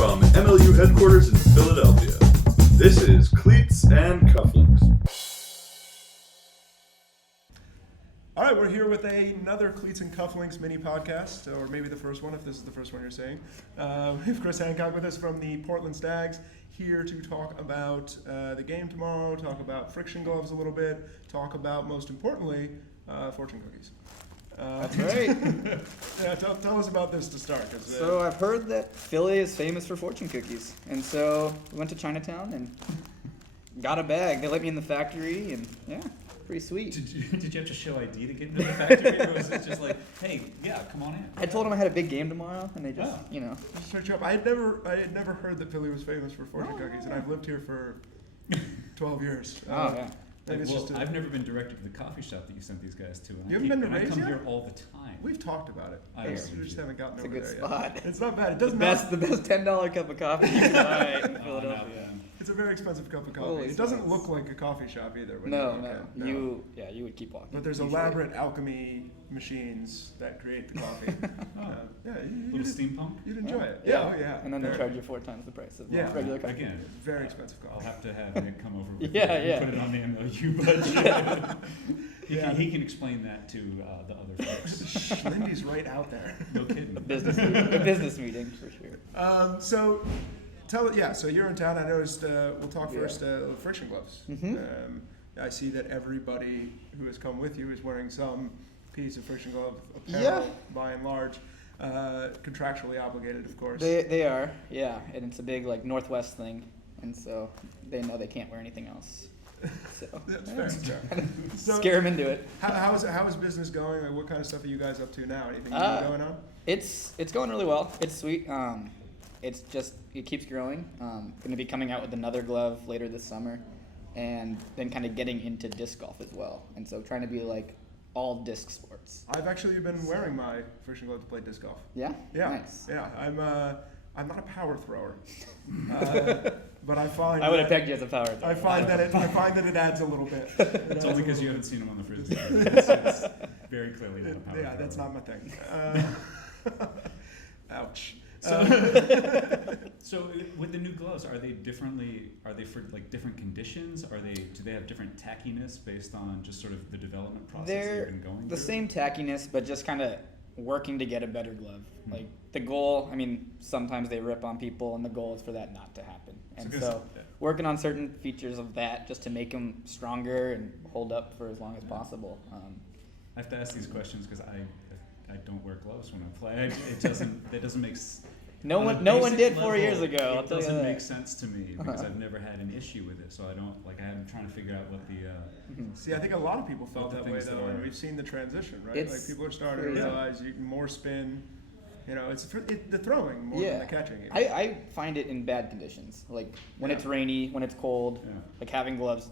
From MLU headquarters in Philadelphia, this is Cleats and Cufflinks. All right, we're here with another Cleats and Cufflinks mini podcast, or maybe the first one, if this is the first one you're saying. We have Chris Hancock with us from the Portland Stags, here to talk about the game tomorrow, talk about friction gloves a little bit, talk about, most importantly, fortune cookies. That's right. Yeah, tell us about this to start. So I've heard that Philly is famous for fortune cookies, and so we went to Chinatown and got a bag. They let me in the factory, and yeah, pretty sweet. Did you have to show ID to get into the factory, or was it just like, hey, yeah, come on in? I told them I had a big game tomorrow, and they just, Just search you up. I had never heard that Philly was famous for fortune cookies, and I've lived here for 12 years. Oh yeah. I've never been directed to the coffee shop that you sent these guys to. You haven't been to Ray's I come yet? here all the time. We've talked about it. I We know. just haven't gotten It's a over good there spot. yet. It's not bad. It The doesn't best $10 cup of coffee you can buy in Oh, Philadelphia. no, yeah. It's a very expensive cup of coffee. Holy It doesn't smokes. look like a coffee shop either. When No, you walk no. in. You would keep walking. But there's usually. elaborate alchemy machines that create the coffee. Yeah, Little steampunk? you'd enjoy it. Yeah. Oh yeah. And then they Very- charge you 4 times the price of Yeah. regular coffee. Again, Very expensive I'll coffee. have to have Nick come over with Yeah, me yeah. and put it on the MLU budget. Yeah. He can explain that to the other folks. Lindy's right out there. No kidding. A business meeting for sure. So you're in town. I noticed. We'll talk first. Friction gloves. I see that everybody who has come with you is wearing some piece of friction glove apparel, Yeah. by and large. Contractually obligated, of course. They are, yeah, and it's a big like Northwest thing, and so they know they can't wear anything else. So That's fair. That's fair. So, scare them into it. how is business going? Like, what kind of stuff are you guys up to now? Anything new going on? It's going really well. It's sweet. It keeps growing. Going to be coming out with another glove later this summer, and then kind of getting into disc golf as well. And so trying to be like all disc sports. I've actually been wearing my friction glove to play disc golf. Yeah. Yeah. Nice. Yeah. I'm not a power thrower, but I find I would have that- pegged you as a power thrower. I find that it adds a little bit. It's only because you haven't seen him on the frisbee. It's very clearly not a power Yeah, that's thrower. not my thing. Ouch. So with the new gloves, are they for like different conditions? Do they have different tackiness based on just sort of the development process that They're you've been going the through? same tackiness, but just kind of working to get a better glove. Like the goal, I mean, sometimes they rip on people, and the goal is for that not to happen. And so working on certain features of that just to make them stronger and hold up for as long as possible. I have to ask these questions because I don't wear gloves when I play. That doesn't make No on a one basic did 4 level, years ago. I'll It tell you doesn't that. make sense to me because I've never had an issue with it. So I'm trying to figure out what the. See, I think a lot of people felt the that way things that though, and are- we've seen the transition, right? It's Like people are starting to crazy. realize you can more spin. You know, it's the throwing more Yeah. than the catching. Even. I find it in bad conditions, like when it's rainy, when it's cold, Yeah. like having gloves,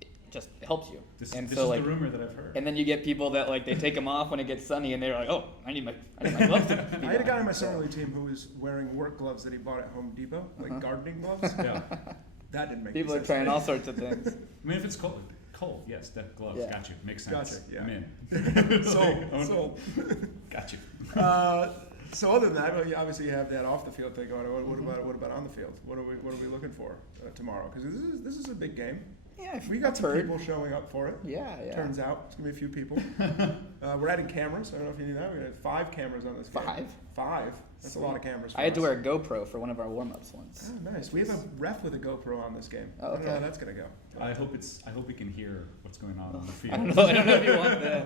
it just helps you. This and is so like, the rumor that I've heard. and then you get people that like they take them off when it gets sunny, and they're like, oh, I need my gloves. To be I had a guy on. on my So- summer league team who was wearing work gloves that he bought at Home Depot, like gardening gloves. Yeah. That didn't make People any are sense. trying all sorts of things. I mean, if it's cold, yes, that gloves. Yeah. Got you. Makes sense. Gotcha, yeah. I'm in. Sold. Sold. Got you. So other than that, well, obviously you have that off the field thing going on. What about on the field? What are we looking for tomorrow? Because this is a big game. Yeah, We got I've some heard. people showing up for it. Yeah. Turns out it's gonna be a few people. We're adding cameras. I don't know if you knew that. We're gonna have 5 cameras on this game. 5? 5. That's a lot of cameras. For I had to us. wear a GoPro for one of our warm-ups once. Oh, nice. We have a ref with a GoPro on this game. Oh, I don't know how okay. that's gonna go. I hope we can hear what's going on the field. I don't know if you want that.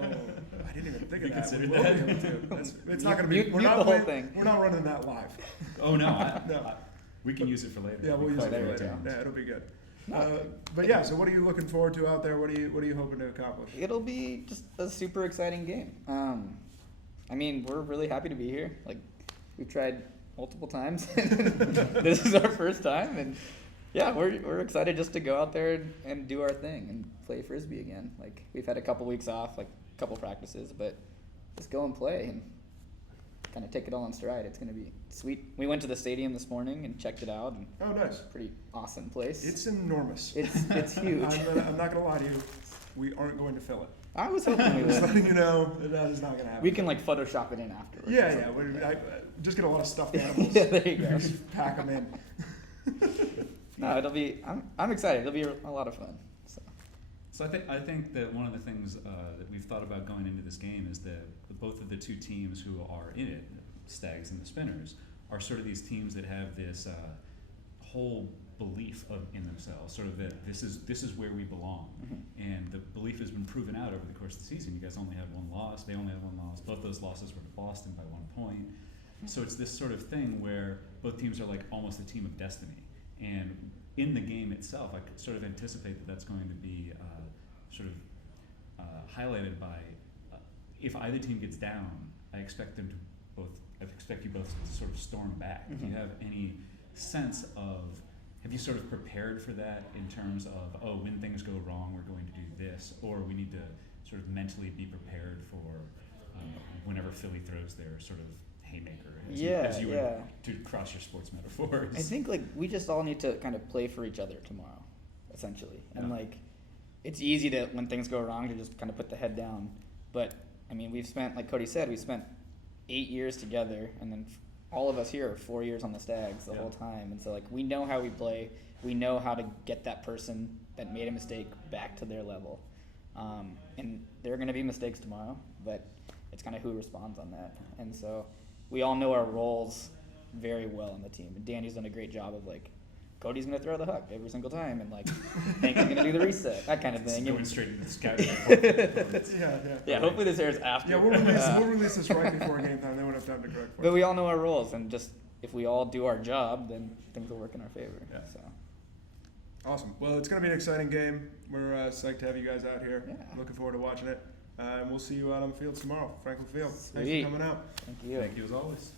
I didn't even think You of that. considered We will that? be able to. It's not gonna be. Mute We're the not. whole thing. We're not running that live. Oh no, No. we can use it for later. Yeah, we'll use it there for we later. go. Yeah, it'll be good. But yeah, so what are you looking forward to out there? What are you hoping to accomplish? It'll be just a super exciting game. I mean, we're really happy to be here. Like, we've tried multiple times. This is our first time, and yeah, we're excited just to go out there and do our thing and play frisbee again. Like, we've had a couple weeks off, like a couple practices, but just go and play and kind of take it all in stride. It's gonna be sweet. We went to the stadium this morning and checked it out, and Oh, nice. pretty awesome place. It's enormous. It's huge. I'm not gonna lie to you. we aren't going to fill it. I was hoping we Just would. letting you know that is not going to happen. We can like Photoshop it in afterwards. or Yeah, something. just get a lot of stuffed animals. Yeah, there you go. Just pack them in. No, it'll be. I'm excited. It'll be a lot of fun. So I think that one of the things that we've thought about going into this game is that both of the two teams who are in it, Stags and the Spinners, are sort of these teams that have this whole belief in themselves, sort of that this is where we belong, and the belief has been proven out over the course of the season. You guys only had one loss; they only had one loss. Both those losses were to Boston by 1 point. So it's this sort of thing where both teams are like almost a team of destiny, and in the game itself, I could sort of anticipate that that's going to be sort of highlighted by if either team gets down, I expect you both to sort of storm back. Do you have any sense of, have you sort of prepared for that in terms of, oh, when things go wrong, we're going to do this, or we need to sort of mentally be prepared for whenever Philly throws their sort of haymaker, as you would, to cross your sports metaphors? I think like we just all need to kind of play for each other tomorrow, essentially, and like it's easy to when things go wrong to just kind of put the head down, but I mean we've spent, like Cody said, we spent 8 years together, and then all of us here are 4 years on the Stags the whole time, and so like we know how we play, we know how to get that person that made a mistake back to their level, and there are going to be mistakes tomorrow, but it's kind of who responds on that, and so we all know our roles very well on the team. And Danny's done a great job of like, Cody's going to throw the huck every single time, and like, Hank's going to do the reset, that kind of thing. Going straight into the scout. Yeah. Hopefully this airs after. Yeah, we'll release this right before game time. They won't have time to correct for But it. we all know our roles, and just if we all do our job, then things will work in our favor. Yeah. So. Awesome. Well, it's going to be an exciting game. We're psyched to have you guys out here. Yeah. Looking forward to watching it. And we'll see you out on the field tomorrow, Franklin Field. Thanks Sweet. for coming out. Thank you. Thank you as always.